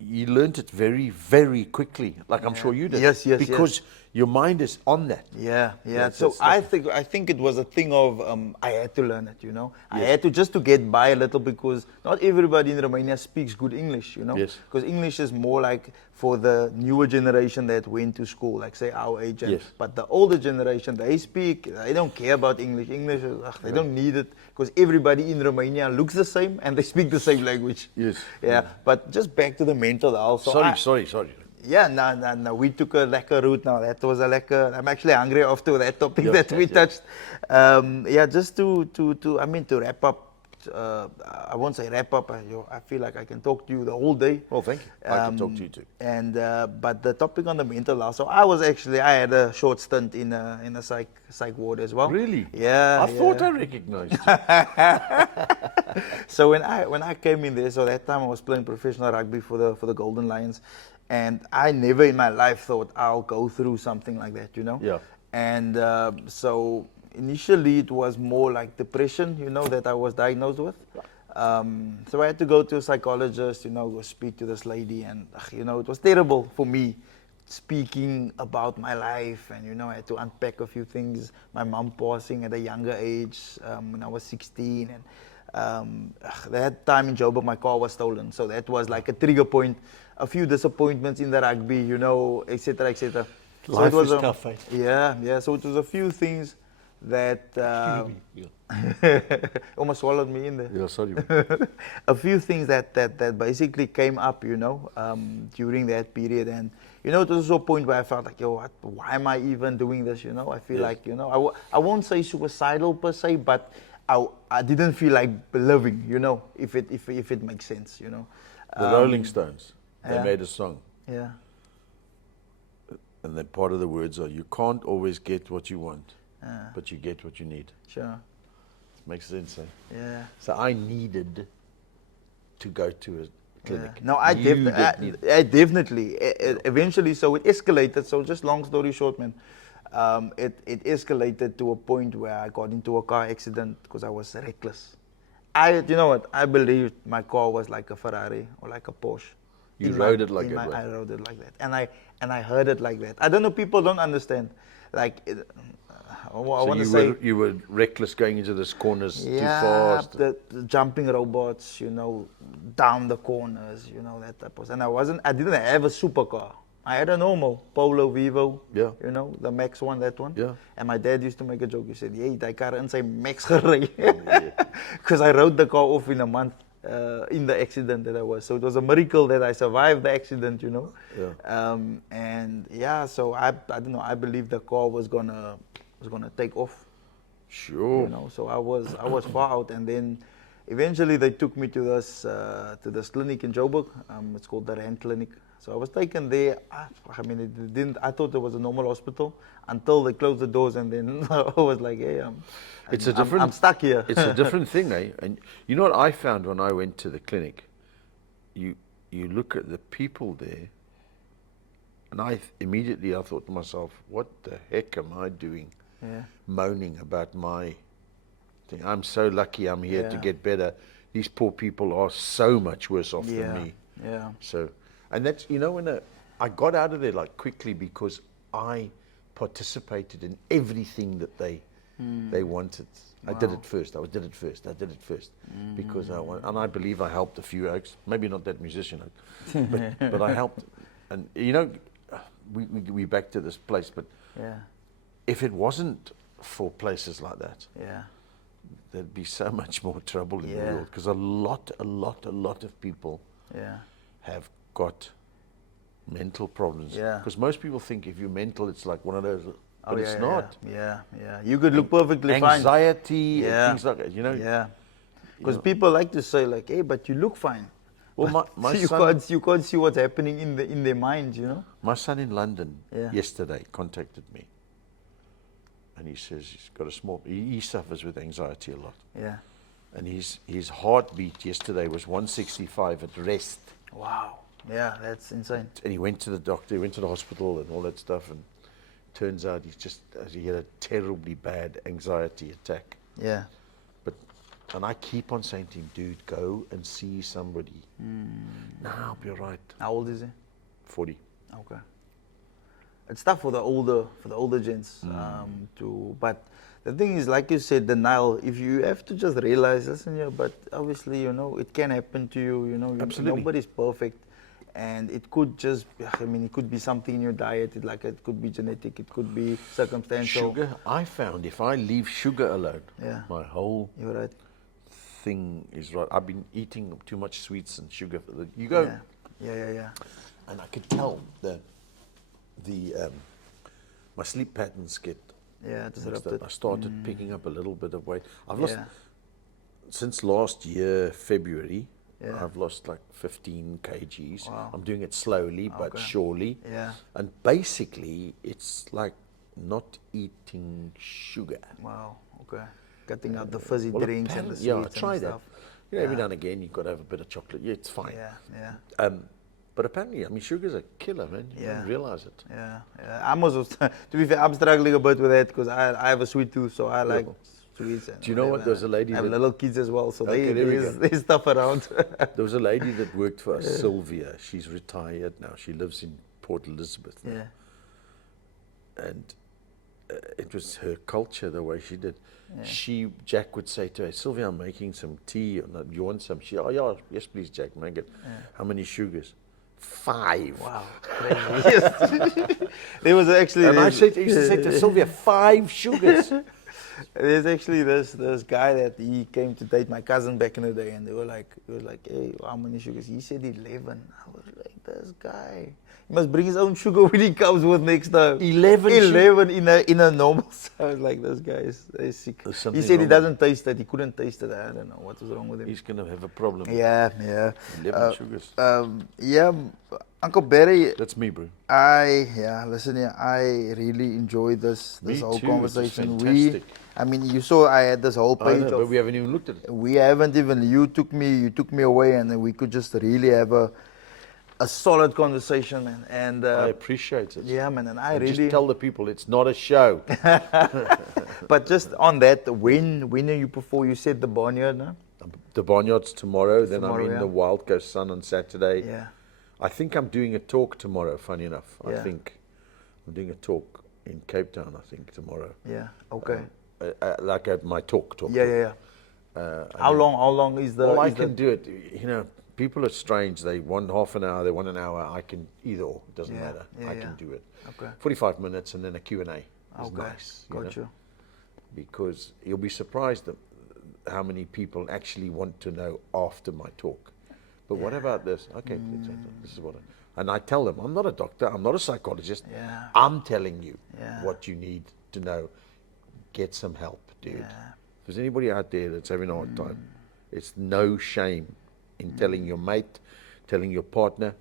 he learned it very, very quickly. Like I'm sure you did. Yes, Because your mind is on that. Yeah. That's So like- I think it was a thing of I had to learn it, you know. I had to just to get by a little because not everybody in Romania speaks good English, you know. Yes. Because English is more like for the newer generation that went to school, like say our age. Yes. But the older generation, they don't care about English. English, they don't need it because everybody in Romania looks the same and they speak the same language. Yes. Yeah. But just back to the mental health. So Sorry. yeah, no. We took a lekker route now. That was a lekker. I'm actually hungry after that topic Yeah, that we yeah. touched. Just to wrap up. I won't say wrap up. I feel like I can talk to you the whole day. Well, thank you. I can talk to you too. And but the topic on the mental health. So I had a short stint in a psych ward as well. Really? Yeah. I thought I recognized you. So when I came in there, so that time I was playing professional rugby for the Golden Lions, and I never in my life thought I'll go through something like that, you know. Yeah. And so initially it was more like depression, you know, that I was diagnosed with. So I had to go to a psychologist, you know, go speak to this lady, and you know, it was terrible for me speaking about my life, and you know, I had to unpack a few things. My mom passing at a younger age when I was 16, and that time in Joburg my car was stolen, so that was like a trigger point. A few disappointments in the rugby, you know, etc., etc. So Life it was is tough, eh? Yeah. So it was a few things that almost swallowed me in there. Yeah, sorry. A few things that basically came up, you know, during that period, and you know, it was a point where I felt like, why am I even doing this? You know, I feel like, you know, I won't say suicidal per se, but I didn't feel like living, you know, if it makes sense, you know. The Rolling Stones, they yeah. made a song. Yeah. And then part of the words are, you can't always get what you want, Yeah. but you get what you need. Sure. Makes sense, eh? Yeah. So I needed to go to a clinic. Yeah. No, I, I definitely. Eventually, so it escalated. So just long story short, man, it escalated to a point where I got into a car accident because I was reckless. You know what? I believed my car was like a Ferrari or like a Porsche. You rode it like that. I rode it like that, and I heard it like that. I don't know. People don't understand. Like, I want to say you were reckless going into those corners too fast. the jumping robots, you know, down the corners, you know, that type of. And I didn't have a supercar. I had a normal Polo Vivo, Yeah. you know, the Max one, that one. Yeah. And my dad used to make a joke. He said, "Hey, that car in zijn Max gery," because I rode the car off in a month in the accident that I was. So it was a miracle that I survived the accident, you know. Yeah. And yeah, so I don't know. I believe the car was gonna take off. Sure. You know, so I was far out, and then eventually they took me to this clinic in Joburg. It's called the Rand Clinic. So I was taken there. I mean, it didn't. I thought it was a normal hospital until they closed the doors, and then I was like, "Hey, I'm stuck here." It's a different thing, eh? And you know what I found when I went to the clinic? You look at the people there, and immediately I thought to myself, "What the heck am I doing?" Yeah. Moaning about my thing. I'm so lucky I'm here to get better. These poor people are so much worse off than me. Yeah. So, and that's, you know, when I got out of there like quickly because I participated in everything that they wanted. I did it first. I did it first because I want, and I believe I helped a few oaks. Maybe not that musician oak, but I helped. And you know, we back to this place, but Yeah. if it wasn't for places like that, Yeah. there'd be so much more trouble in the Yeah. world. Because a lot of people Yeah. have got mental problems. Yeah. Because most people think if you're mental, it's like one of those, but it's not. Yeah. You could look perfectly fine. Anxiety and Yeah. things like that, you know. Yeah. Because people like to say like, "Hey, but you look fine." Well, my you son, you can't see what's happening in their minds, you know. my son in London Yeah. yesterday contacted me, and he says he's got a small. He suffers with anxiety a lot, Yeah. and his heartbeat yesterday was 165 at rest. Wow. Yeah, that's insane. And he went to the doctor, he went to the hospital and all that stuff, and turns out he had a terribly bad anxiety attack. Yeah. And I keep on saying to him, "Dude, go and see somebody." No, I'll be all right. How old is he? 40. Okay. It's tough for the older gents but the thing is, like you said, denial. If you have to just realize, listen, yeah, but obviously, you know, it can happen to you. You know, Absolutely. Nobody's perfect, and it could just. I mean, it could be something in your diet. It could be genetic. It could be circumstantial. Sugar, I found if I leave sugar alone, Yeah. my whole You're right. thing is right. I've been eating too much sweets and sugar. You go, Yeah. and I could tell my sleep patterns get Disrupted. I started picking up a little bit of weight. I've lost Yeah. since last year February. Yeah. I've lost like 15 kgs. Wow. I'm doing it slowly but Okay. surely. Yeah. And basically, it's like not eating sugar. Wow. Okay. Cutting out the fuzzy drinks and the sweets Yeah, try and that. stuff. You know, every now and again, you've got to have a bit of chocolate. Yeah, it's fine. Yeah. But apparently, I mean, sugar's a killer, man. You Yeah. don't realize it. Yeah. I'm also, to be fair, I'm struggling a bit with that because I have a sweet tooth, so I like sweets. And Do you know what? whatever. There's a lady I have that- little kids as well, so Okay, there we go. there's stuff around. There was a lady that worked for us, Sylvia. She's retired now. She lives in Port Elizabeth. Yeah. And it was her culture, the way she did. Yeah. Jack would say to her, "Sylvia, I'm making some tea. You want some?" She, "Oh yeah, yes please, Jack, make it." Yeah. How many sugars? 5. Wow. Crazy. Yes. There was actually. And I this- used to say to Sylvia, 5 sugars. There's actually this guy that he came to date my cousin back in the day, and he was like, "Hey, how many sugars?" He said 11. I was like, "This guy, he must bring his own sugar when he comes with next time." 11 in a normal. So I was like, "This guy is sick." There's He something said he wrong doesn't taste it. He couldn't taste it. I don't know what was wrong with him. He's going to have a problem. Yeah. 11 sugars. Uncle Barry, That's me, bro. listen here, I really enjoy this Me whole too, conversation. it's fantastic. I mean, you saw I had this whole I page know, of, but we haven't even looked at it. we haven't even, you took me away, and then we could just really have a solid conversation, man. And I appreciate it. yeah, man, and I And really, just tell the people it's not a show. but just on that, when are you perform? You said the Barnyard, no? The Barnyard's tomorrow, then Tomorrow, I'm in yeah. the Wild Coast Sun on Saturday. Yeah, I think I'm doing a talk tomorrow, funny enough. I Yeah. think I'm doing a talk in Cape Town, I think, tomorrow. yeah, okay. Like my talk. Yeah. How long is the? Well, I is can the, do it. You know, people are strange. They want half an hour, they want an hour. I can either or. It doesn't Yeah, matter. yeah, I yeah. can do it. Okay. 45 minutes and then a Q&A is Okay, nice. got you. Because you'll be surprised at how many people actually want to know after my talk. But what about this? Okay, this is what and I tell them, I'm not a doctor, I'm not a psychologist. Yeah. I'm telling you Yeah. what you need to know. Get some help, dude. Yeah. If there's anybody out there that's having a hard time, it's no shame in telling your mate, telling your partner,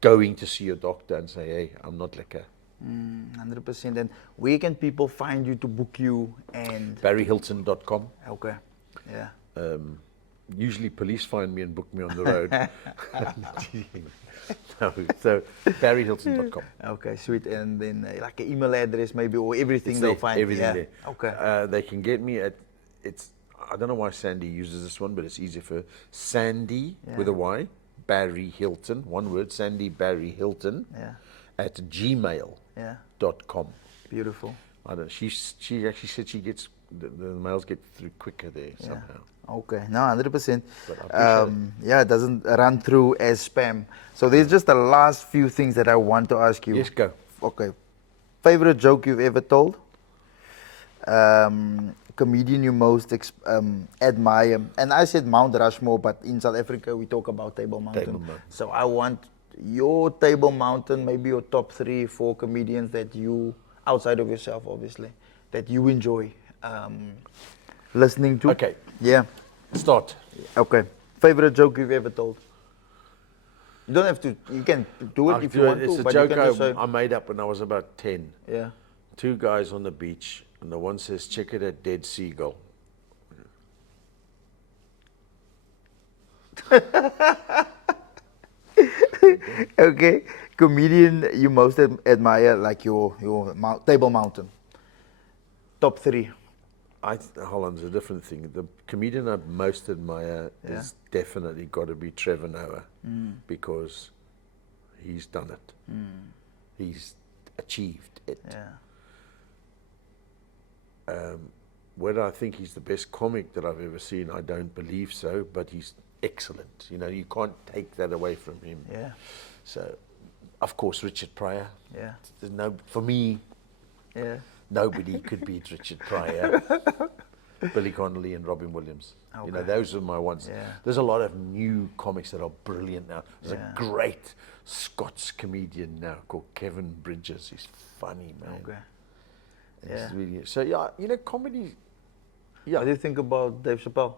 going to see your doctor and say, hey, I'm not like a 100%. And where can people find you to book you? And BarryHilton.com. okay, yeah. Usually police find me and book me on the road. No, so BarryHilton.com. Okay, sweet. And then like an email address maybe, or everything It's they'll there, find. everything yeah. there. Okay. They can get me at, I don't know why Sandy uses this one, but it's easier for Sandy with a Y, Barry Hilton, one word, Sandy Barry Hilton, Yeah. at gmail.com. Yeah. Beautiful. I don't. She actually said she gets the mails get through quicker there somehow. Okay, no, 100%. But I appreciate Yeah, it doesn't run through as spam. So there's just the last few things that I want to ask you. Yes, go. Okay. Favorite joke you've ever told? Comedian you most admire? And I said Mount Rushmore, but in South Africa we talk about Table Mountain. Table Mountain. So I want your Table Mountain, maybe your top 3, 4 comedians that you, outside of yourself obviously, that you enjoy listening to. Okay. Yeah. Start. Okay. Favorite joke you've ever told? You don't have to. You can do it I'll if do you it. want It's to. a But joke you can just say, I made up when I was about 10. yeah. Two guys on the beach, and the one says, check it at dead seagull. Okay. Comedian you most admire, like your Table Mountain. Top 3. Hold on, there's a different thing. The comedian I most admire is definitely got to be Trevor Noah, because he's done it. He's achieved it. Yeah. Whether I think he's the best comic that I've ever seen, I don't believe so, but he's excellent. You know, you can't take that away from him. Yeah. So, of course, Richard Pryor. Yeah. There's no, for me, Yeah. nobody could beat Richard Pryor, Billy Connolly, and Robin Williams. You know, Okay. those are my ones. Yeah. There's a lot of new comics that are brilliant now. There's Yeah. a great Scots comedian now called Kevin Bridges. He's funny, man. Okay. And Yeah. he's really, so, yeah, you know, comedy, yeah, What do you think about Dave Chappelle?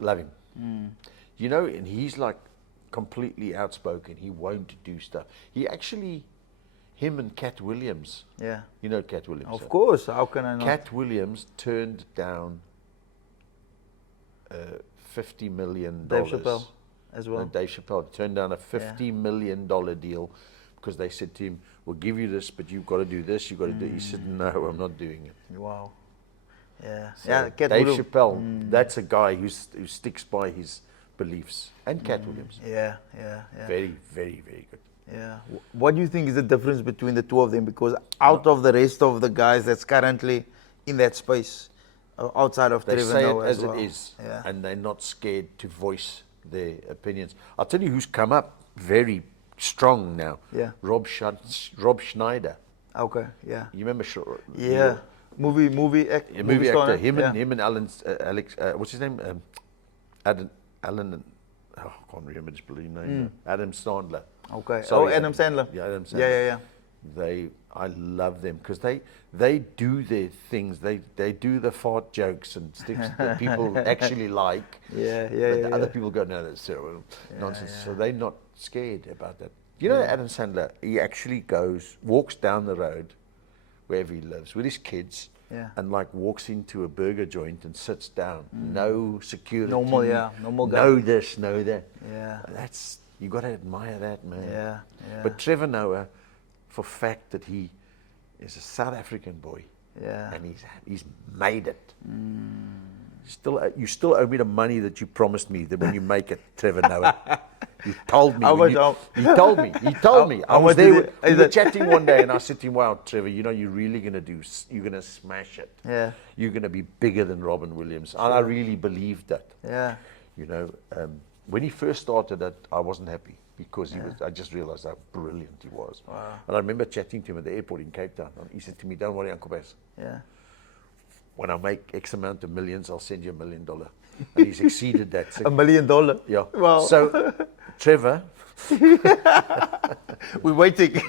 love him. You know, and he's like completely outspoken. He won't do stuff. He actually, him and Cat Williams, Yeah. you know Cat Williams? Of huh? course. How can I not? Cat Williams turned down $50 million. Dave Chappelle as well. Dave Chappelle turned down a $50 million deal because they said to him, we'll give you this, but you've got to do this, you've got to do. He said, no, I'm not doing it. Wow. Yeah. So Yeah. Cat Dave Williams. Chappelle, that's a guy who sticks by his beliefs. And Cat Williams, Yeah. very, very, very good. Yeah. What do you think is the difference between the two of them? Because out of the rest of the guys that's currently in that space, outside of They Trevor say it Noah as well. it is, Yeah. and they're not scared to voice their opinions. I'll tell you who's come up very strong now. Yeah. Rob Schneider. Okay. Yeah. You remember? Yeah. Movie Movie star, actor. Him yeah. and Alan, Alex. What's his name? Alan. I can't remember his bloody name. Adam Sandler. Okay. Sorry, Adam Sandler. Yeah, Adam Sandler. Yeah. I love them because they do their things. They do the fart jokes and things that people actually like. Yeah. But the other people go, no, that's nonsense. yeah. So they're not scared about that. You know, Adam Sandler, he actually walks down the road wherever he lives with his kids, Yeah. and like walks into a burger joint and sits down. No security. Normal guy. No this, no that. Yeah. You got to admire that, man. Yeah, yeah. But Trevor Noah, for fact that he is a South African boy, Yeah. and he's made it. You still owe me the money that you promised me that when you make it, Trevor Noah. You told me. He told me. I was there. We were chatting one day, and I said to him, "Wow, Trevor, you know you're really gonna you're gonna smash it. Yeah. You're gonna be bigger than Robin Williams." And I really believed that. Yeah. You know, when he first started it, I wasn't happy because I just realized how brilliant he was. Wow. And I remember chatting to him at the airport in Cape Town, and he said to me, "Don't worry, Uncle Bass. Yeah. When I make X amount of millions, I'll send you $1 million." And he's exceeded that. So, $1 million. yeah. Wow. So, Trevor. We're waiting.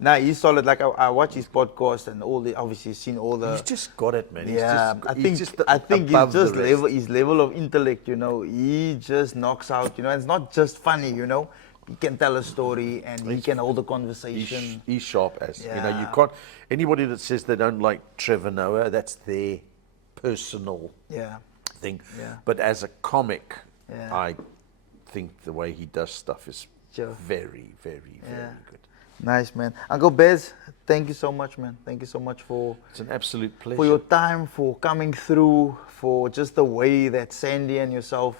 Nah, he's solid. Like I watch his podcast and obviously seen all the. He's just got it, man. Yeah, He's I think above it's just the rest. his level of intellect. You know, he just knocks out. You know, it's not just funny. You know, he can tell a story and he can hold a conversation. He's sharp as. You know, you Yeah. can't. Anybody that says they don't like Trevor Noah, that's their personal thing. Yeah. But as a comic, Yeah. I think the way he does stuff is Sure. very, very, very good. Nice, man. Uncle Bez, thank you so much, man. Thank you so much for It's an absolute pleasure. for your time, for coming through, for just the way that Sandy and yourself,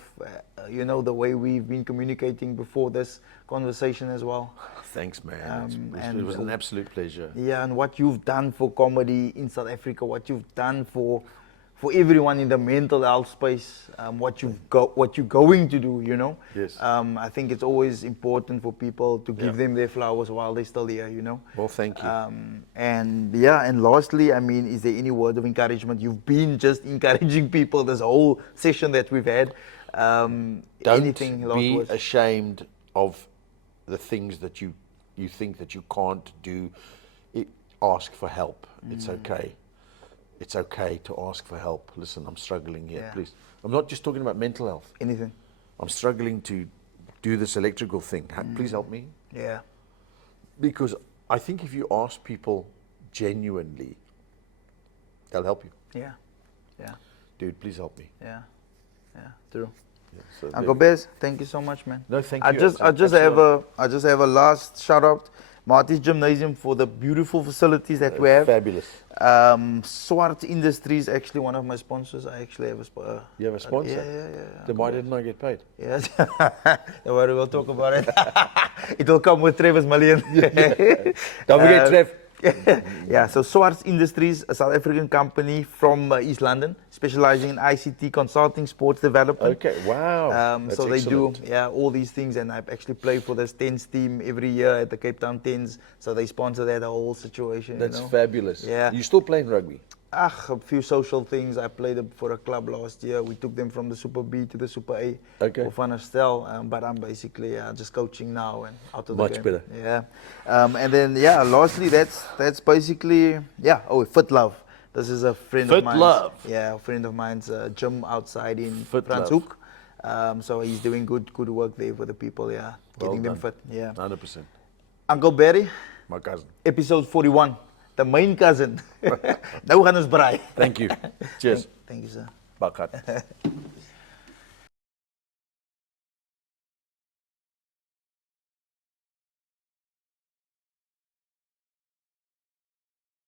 you know, the way we've been communicating before this conversation as well. Thanks, man. and it was an absolute pleasure. Yeah, and what you've done for comedy in South Africa, what you've done for everyone in the mental health space, what you're going to do, you know. Yes. I think it's always important for people to give them their flowers while they're still here, you know. Well, thank you. And lastly, I mean, is there any word of encouragement? You've been just encouraging people this whole session that we've had. Anything Don't last be words? ashamed of the things that you think that you can't do. Ask for help. It's okay. It's okay to ask for help. Listen, I'm struggling here, Yeah. please. I'm not just talking about mental health. Anything? I'm struggling to do this electrical thing. Please help me. Yeah. Because I think if you ask people genuinely, they'll help you. Yeah. Yeah. Dude, please help me. Yeah. Yeah. True. Yeah, so Uncle Bez, thank you so much, man. No, thank I you. just have a last shout out, Marty's Gymnasium, for the beautiful facilities that we have. Fabulous. Swart Industries, actually one of my sponsors. I actually have a You have a sponsor? Yeah. Then why didn't I get paid? Yes. Don't worry, we'll talk about it. It will come with Trevor's million. Don't forget, Trev. Yeah, so Swartz Industries, a South African company from East London, specializing in ICT consulting, sports development. Okay, wow. That's So they excellent. do all these things, and I actually play for this Tens team every year at the Cape Town Tens. So they sponsor that whole situation. That's you know? fabulous. Yeah. You still playing rugby? A few social things. I played for a club last year. We took them from the Super B to the Super A for Van Stel. But I'm basically just coaching now and out of the Much game. better. Yeah. And then lastly, that's basically Fit Love. This is a friend of mine. Fit Love. Yeah, a friend of mine's gym outside in Fit Franshoek. So he's doing good work there for the people. Yeah, getting them fit. Yeah. 100%. Uncle Barry, My cousin. episode 41. The main cousin. Nou gaan ons braai. Thank you. Cheers. Thank you, sir. Bakat.